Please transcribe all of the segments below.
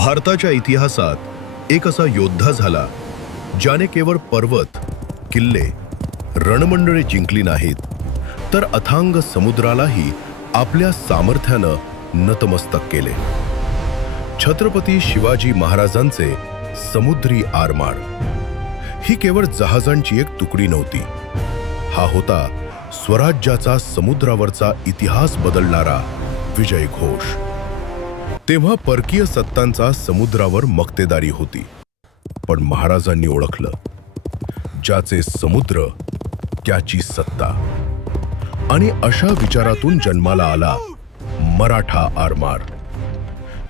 भारताच्या इतिहासात एक असा योद्धा झाला ज्याने केवळ पर्वत, किल्ले, रणमंडळे जिंकली नाहीत, तर अथांग समुद्रालाही आपल्या सामर्थ्यानं नतमस्तक केले. छत्रपती शिवाजी महाराजांचे समुद्री आरमार ही केवळ जहाजांची एक तुकडी नव्हती. हा होता स्वराज्याचा समुद्रावरचा इतिहास बदलणारा विजय घोष. तेव्हा परकीय सत्तांचा समुद्रावर मक्तेदारी होती, पण महाराजांनी ओळखलं, ज्याचे समुद्र त्याची सत्ता. आणि अशा विचारातून जन्माला आला मराठा आरमार,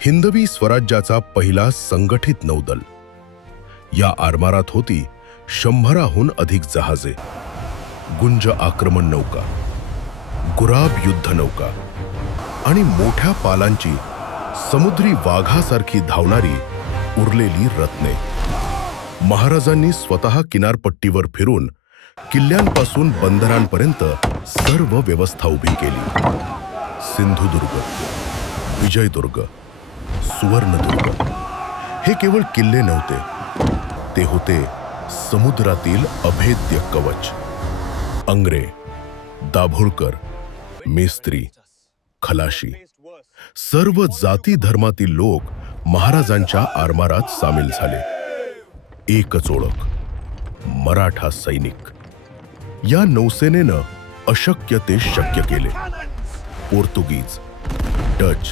हिंदवी स्वराज्याचा पहिला संघटित नौदल. या आरमारात होती 100हून अधिक जहाजे, गुंज आक्रमण नौका, गुराब युद्ध नौका आणि मोठ्या पालांची समुद्री वाघासारखी धावणारी उरलेली रत्ने. महाराजांनी स्वतः किनारपट्टीवर फिरून किल्ल्यांपासून बंदरांपर्यंत सर्व व्यवस्था उभी केली. सिंधुदुर्ग, विजयदुर्ग, सुवर्णदुर्ग हे केवळ किल्ले नव्हते, ते होते समुद्रातील अभेद्य कवच. अंग्रे, दाभोळकर, मेस्त्री, खलाशी सर्व जाती धर्मातील लोक महाराजांच्या आरमारात सामील झाले. एकच ओळख, मराठा सैनिक. या नौसेनेनं अशक्य ते शक्य केले. पोर्तुगीज, डच,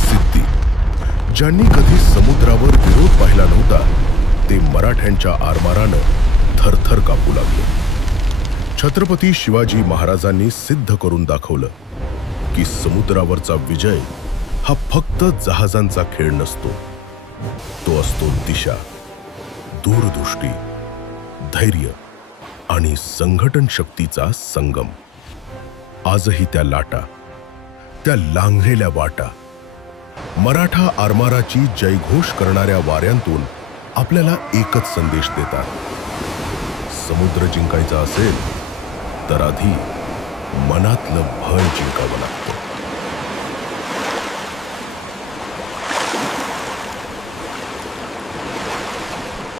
सिद्धी ज्यांनी कधी समुद्रावर विरोध पाहिला नव्हता, ते मराठ्यांच्या आरमारानं थरथर कापू लागले. छत्रपती शिवाजी महाराजांनी सिद्ध करून दाखवलं की समुद्रावरचा विजय हा फक्त जहाजांचा खेळ नसतो, तो असतो दिशा, दूरदृष्टी, धैर्य आणि संघटन शक्तीचा संगम. आजही त्या लाटा, त्या लांघलेल्या वाटा मराठा आरमाराची जयघोष करणाऱ्या वाऱ्यांतून आपल्याला एकच संदेश देतात: समुद्र जिंकायचा असेल तर आधी मनातलं भय जिंकावं लागतं.